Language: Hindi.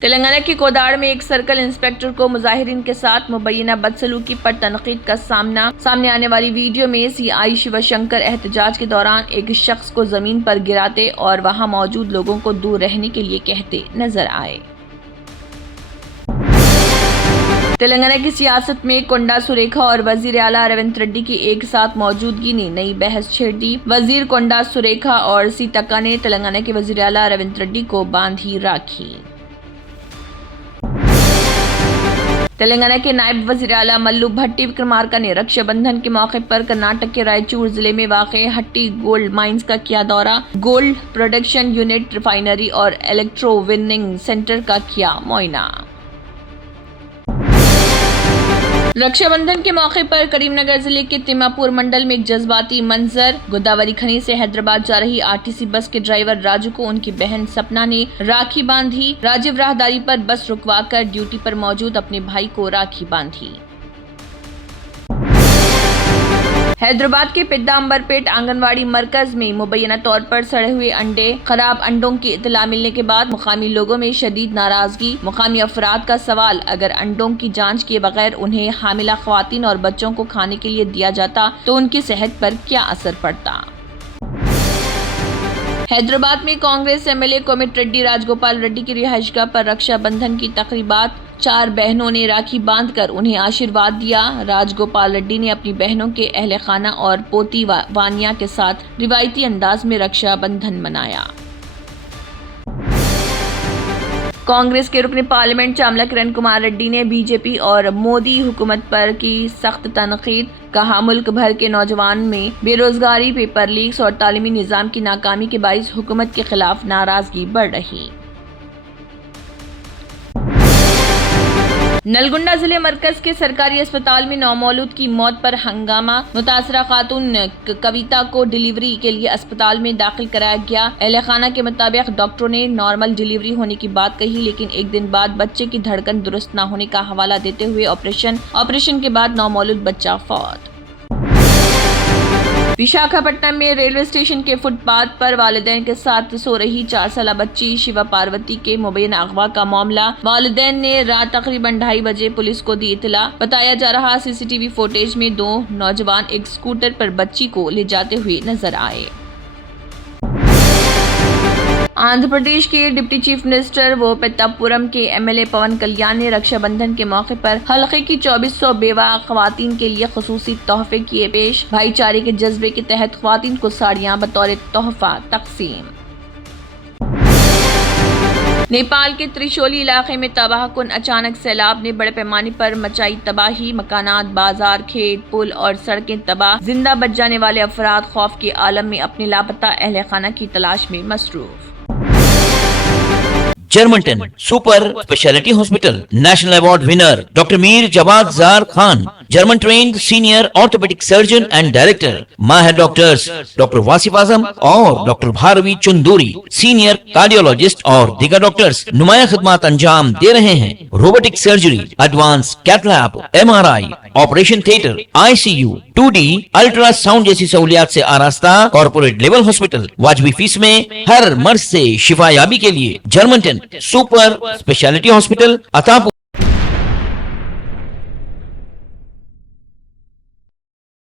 तेलंगाना के कोदाड़ में एक सर्कल इंस्पेक्टर को मुजाहिरीन के साथ मुबैना बदसलूकी पर तनकीद का सामने आने वाली वीडियो में सीआई शिवशंकर एहतजाज के दौरान एक शख्स को जमीन पर गिराते और वहां मौजूद लोगों को दूर रहने के लिए कहते नजर आए। तेलंगाना की सियासत में कोंडा सुरेखा और वजीर आला रेवंत रेड्डी की एक साथ मौजूदगी ने नई बहस छेड़ दी। वजीर कोंडा सुरेखा और सीतक्का ने तेलंगाना के वजीर आला रेवंत रेड्डी को बांधी राखी। तेलंगाना के नायब वजीर आला मल्लू भट्टी विक्रमार्का ने रक्षाबंधन के मौके पर कर्नाटक के रायचूर जिले में वाक़े हट्टी गोल्ड माइंस का किया दौरा। गोल्ड प्रोडक्शन यूनिट, रिफाइनरी और इलेक्ट्रो विनिंग सेंटर का किया मुआयना। रक्षाबंधन के मौके पर करीमनगर जिले के तिम्मापुर मंडल में एक जज्बाती मंजर। गोदावरी खनी से हैदराबाद जा रही आरटीसी बस के ड्राइवर राजू को उनकी बहन सपना ने राखी बांधी। राजीव राहदारी पर बस रुकवाकर ड्यूटी पर मौजूद अपने भाई को राखी बांधी। हैदराबाद के पिद्दांबरपेट आंगनवाड़ी मरकज में मुबैना तौर पर सड़े हुए अंडे, खराब अंडों की इत्तला मिलने के बाद मुकामी लोगों में शदीद नाराजगी। मुकामी अफराद का सवाल, अगर अंडों की जांच किए बगैर उन्हें हामिला ख्वातीन और बच्चों को खाने के लिए दिया जाता तो उनकी सेहत पर क्या असर पड़ता। हैदराबाद में कांग्रेस एमएलए कोमिट रेड्डी राजगोपाल रेड्डी की रिहाइशगाह पर रक्षाबंधन की तकरीबात। 4 बहनों ने राखी बांधकर उन्हें आशीर्वाद दिया। राजगोपाल रेड्डी ने अपनी बहनों के अहले खाना और पोती वानिया के साथ रिवायती अंदाज में रक्षाबंधन मनाया। कांग्रेस के रुकने पार्लियामेंट चामला किरण कुमार रेड्डी ने बीजेपी और मोदी हुकूमत पर की सख्त तनकीद। कहा, मुल्क भर के नौजवान में बेरोजगारी, पेपर लीक्स और तालीमी निजाम की नाकामी के बाइस हुकूमत के खिलाफ नाराजगी बढ़ रही। नलगुंडा जिले मरकज के सरकारी अस्पताल में नौमौलूद की मौत पर हंगामा। मुतासरा खातून कविता को डिलीवरी के लिए अस्पताल में दाखिल कराया गया। अहले खाना के मुताबिक डॉक्टरों ने नॉर्मल डिलीवरी होने की बात कही, लेकिन एक दिन बाद बच्चे की धड़कन दुरुस्त न होने का हवाला देते हुए ऑपरेशन के बाद नौमौलूद बच्चा फौत। विशाखापट्टनम में रेलवे स्टेशन के फुटपाथ पर वालिदैन के साथ सो रही 4 साला बच्ची शिवा पार्वती के मुबैना अगवा का मामला। वालिदैन ने रात तकरीबन 2:30 बजे पुलिस को दी इत्तला। बताया जा रहा सीसीटीवी फुटेज में 2 नौजवान एक स्कूटर पर बच्ची को ले जाते हुए नजर आए। आंध्र प्रदेश के डिप्टी चीफ मिनिस्टर व पेत्तापुरम के एमएलए पवन कल्याण ने रक्षाबंधन के मौके पर हल्के की 2400 बेवा ख्वातीन के लिए खुसूसी तोहफे किए पेश। भाईचारे के जज्बे के तहत ख्वातीन को साड़ियां बतौर तोहफा तकसीम। नेपाल के त्रिशोली इलाके में तबाहकुन अचानक सैलाब ने बड़े पैमाने पर मचाई तबाही। मकानात, बाजार, खेत, पुल और सड़कें तबाह। जिंदा बच जाने वाले अफराद खौफ के आलम में अपने लापता अहले खाना की तलाश में मसरूफ। Germanton super speciality hospital national award winner doctor Mir Jawad Jar Khan, German trained senior orthopaedic surgeon and director. माहिर डॉक्टर्स डॉक्टर वासिफ आजम और doctor Bharvi Chanduri, senior cardiologist और दीगर डॉक्टर्स नुमाया खिदमत अंजाम दे रहे हैं। Robotic surgery, advance cath lab, MRI, operation theatre, ICU, 2D ultrasound जैसी सहूलियात से आरास्ता कॉर्पोरेट लेवल हॉस्पिटल। वाजबी फीस में हर मर्ज से शिफायाबी के लिए Germanton super speciality hospital Attapur.